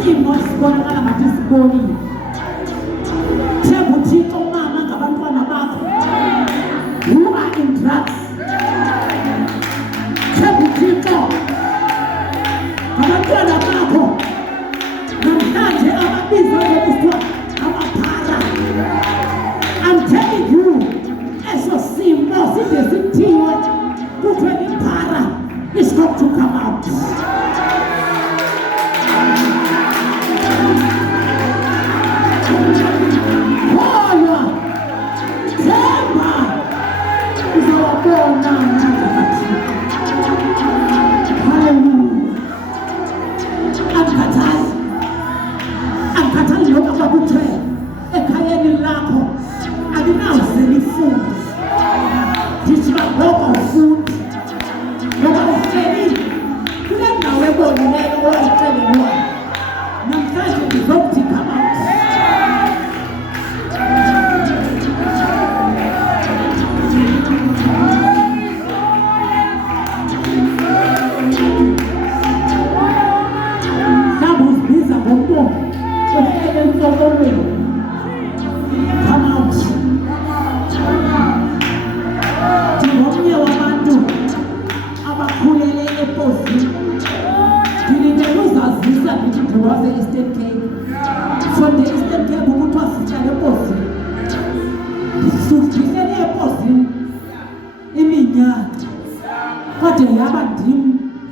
isimo sibonakala ngathi sibonile. Themba uThixo mama ngabantwana bakho who are in drugs. Themba uThixo ngabantwana bakho namhlanje ababizwa ngokuthiwa amaphara. I'm telling you, eso simo side sithiwe kuthiwe iphara is got to come out.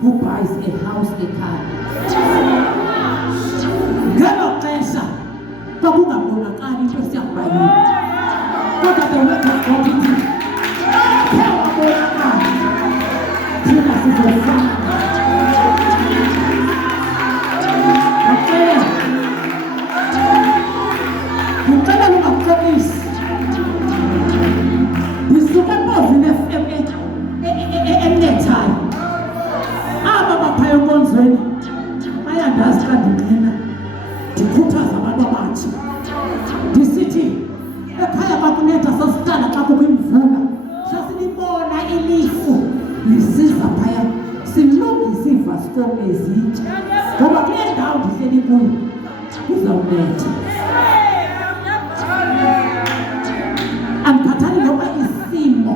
Who buys a house, a car? Ngelo xesha kwakungabonakali into esiyakubayini kodwa bewekhoithi wabonakala thina sizofana. Ngicela ungakuxolisi ngisuke embozini emnethayo aba baphaya enkonzweni bayandazi xa ndinqina ndikhuthaza abantu abatsha ndisithi ekhaya bakunetha sasihlala xa kukho imvula sasilibona ilifu lisiza phaya silungise iivaskolo ezintsha ngoba kule ndawo ndihleli kuyo kuzawunetha. Andikhathali noba isimo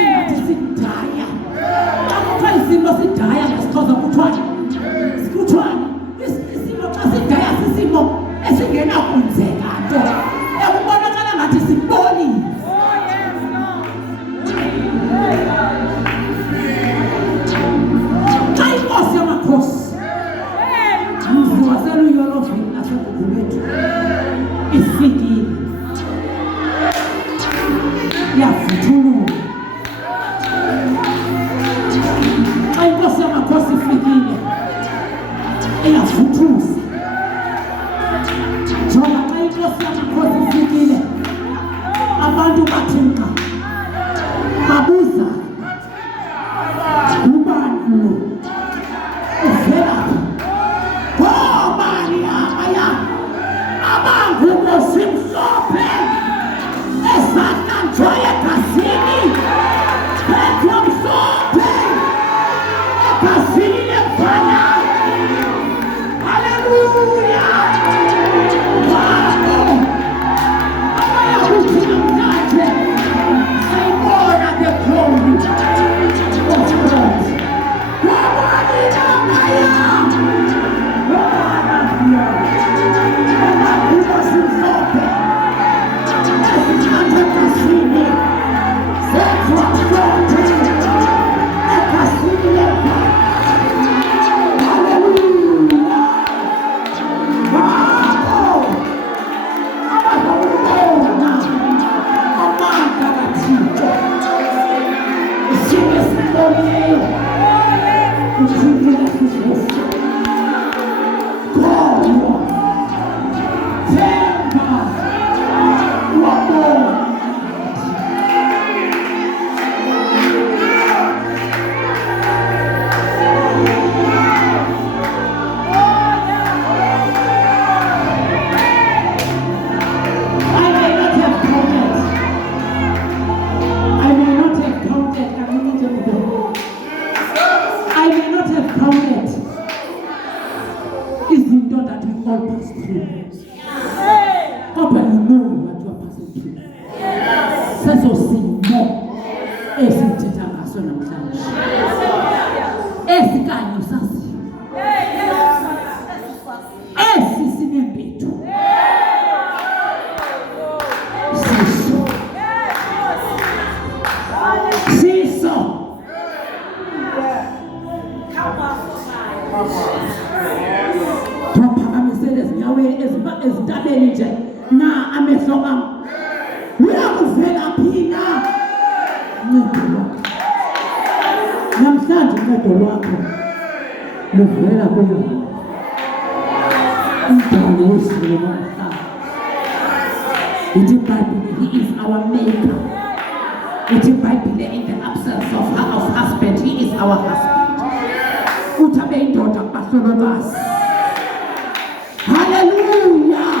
ingathi sidaya xa kuthiwa isimo sidaya ngesixhosa kuthiwani isimo xa sidaya sisimo esingenakwenzeka nto ekubonakala ngathi sibolile. Xa inkosi yamakhosi mzi waseluyolofini nasekugubethu ifikile yavuthulula. Xa inkosi yamakhosi ifikile iyavuthuza. Jonga xa inkosi yamakhosi ifikile abantu bathi nqa babuza ubani lo uvela ngoobani abaya abangunkosi mhlophe esananjwa egazini pethwa mhlophe egazini lemfana. Haleluya! Wabo abayakuthi namhlanje all pass through. Kodwa you know what you are passing through. Seso simo esithetha ngaso namhlanje. Esikanye usasi. Esisinembethu. Siso. Thophakamisele ezinyaweni ezintabeni nje na amehlo am. Uyakuvela phina. Namhlanje uncedo lwakho luvela kuyo. Umntwana wesizwe nomhlaba. Ithi iBhayibhile, he is our maker. Ithi iBhayibhile, in the absence of husband, he is our husband. Uthi abe indoda kubahlolokazi. Hallelujah.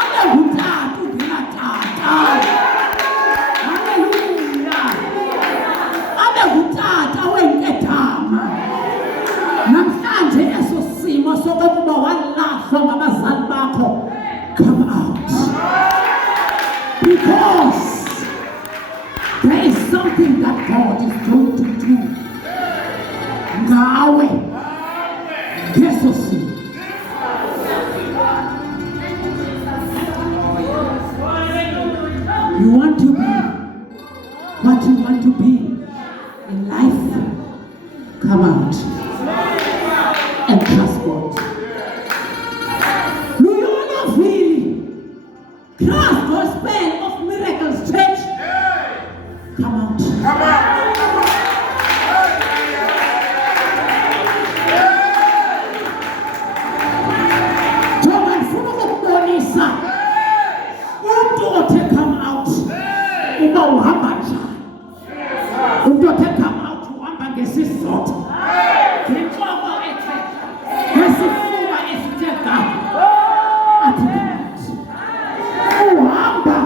Abe ngutata undinatata. Hallelujah. Abe ngutata wenkethama. Namhlanje eso simo sokuba walahlwa ngabazali bakho, come out. Because there is something that God is going to do. Ngawe. Yeso simo. You want to be what you want to be in life? Come out and trust God. Do you want to feel Christ Gospel of Miracles Church? Come out. Come out. Uhamba njani? Umuntu come out uhamba ngesizotha. Inhloko ethe ngesifuba esithega. Athi uhamba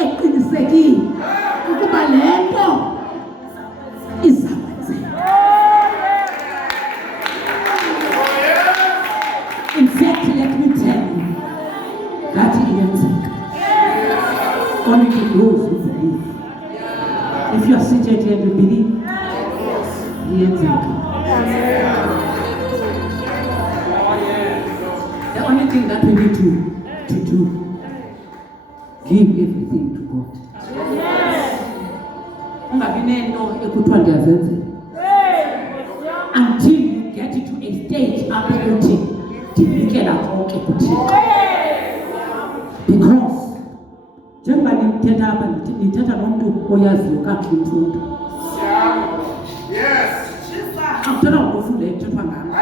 eqinisekile ukuba lento izakwenzeka. In fact, let me tell you that iyenzeka. Only to those who believe. If you are seated here and you believe, the only thing that we need to do, give everything to God. Until you get to a stage after you because njengoba nithetha apha nithetha nomuntu oyaziyo kakhulu imfundo. Yes. Akuthola ukufunda ekuthethwa ngalo.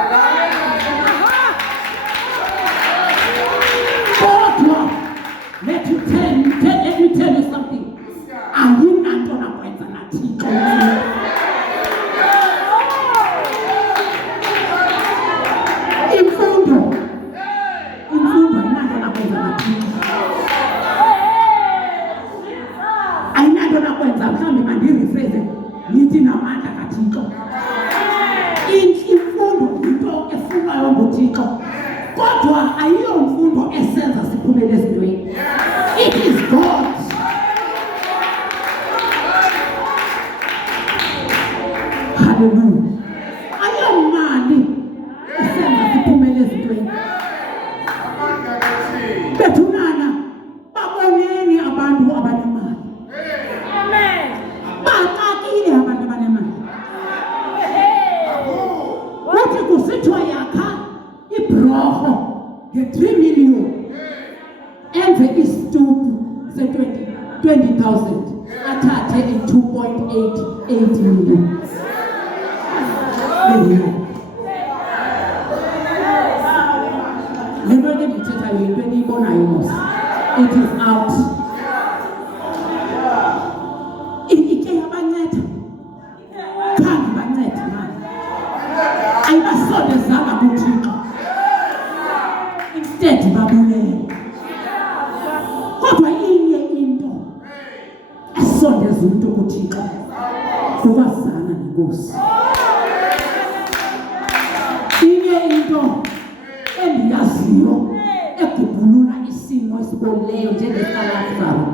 Kodwa let me tell you something. Ayinanto nakwenza naThixo. Imfundo ayinanto nakwenza naThixo. Nakwenza mhlawumbe mandirephrase nithi namandla kaThixo. Imfundo into efunwayo nguThixo. Kodwa ayiyo mfundo esenza siphumele ezintweni. It is God. Hallelujah. Ayiyo mali esenza siphumele ezintweni. Bethunana baboneni abantu abanemali. Bakakile abantu abanemali. Wathi kusithwa yakha ibroho nge-3 million enze isitupu se-20,000 athathe i-2.88 million. Le nto ke ndithethayo yinto eniyibonayo mos. It is out. Ayibasondezanga kuThixo. Instead babulele. Kodwa inye into esondeza umuntu kuThixo kukwazana nenkosi. Inye into endiyaziyo osibolileyo njengesalazaro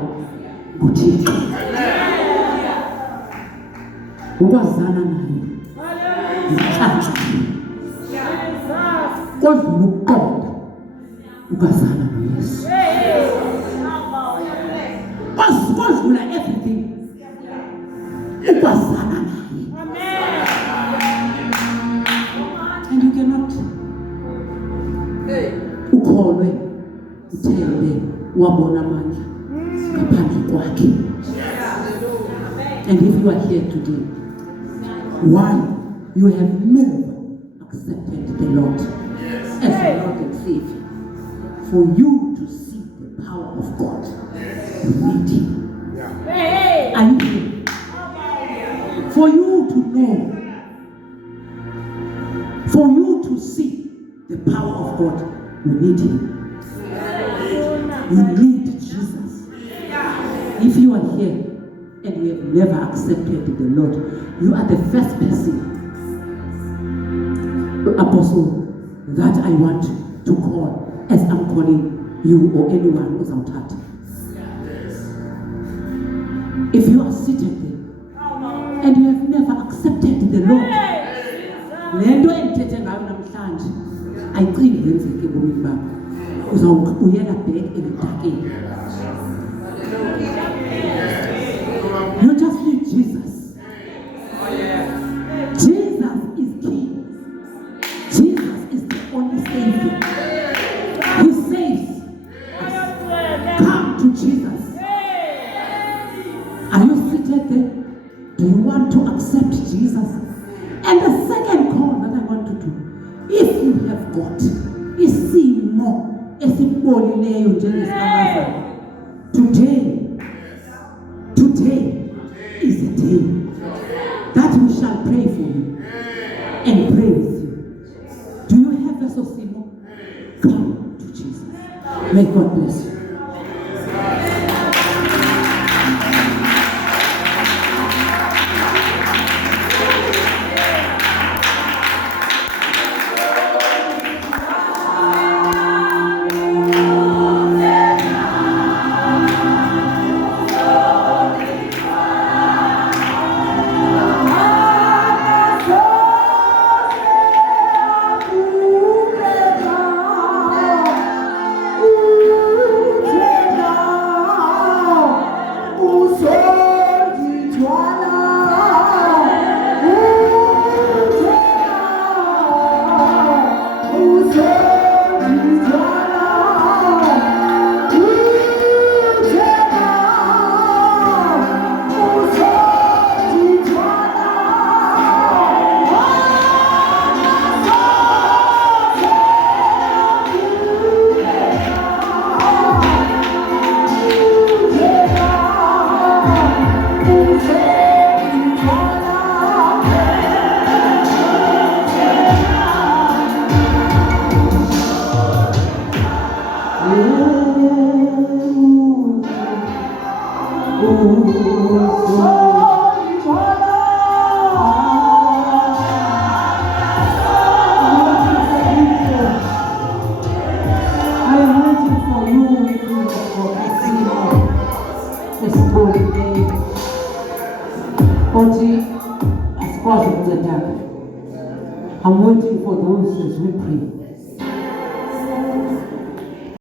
nguThixo. Ukwazana naye yinhlanhla kodlula ukuqonda ukazana noYesu. Kodlula everything ukwazana naye. And you cannot ukholwe uthembe wabona amandla ngaphandle kwakhe. And if you are here today, one, you have never accepted the Lord as your Lord and Savior. For you to see the power of God, you need Him. Are you here? For you to know, for you to see the power of God, you need Him. You need Jesus. If you are here and you have never accepted the Lord, you are the first person, Apostle, that I want to call as I'm calling you or anyone who's out heart. If you are seated there and you have never accepted the Lord, lento engithethe ngayo namhlanje ayicini yenzeke ebomini bakho. Uzawuyela back emdakeni. You just need Jesus. Jesus is King. Jesus is the only Savior. He says, come to Jesus. Are you seated there? Do you want to accept Jesus? And the second call that I want to do, if you have got isimo esibolileyo njengesalazaro, today is the day that we shall pray for you and pray with you. Do you have a sosimo? Come to Jesus. May God bless you. I'm waiting for those as we pray.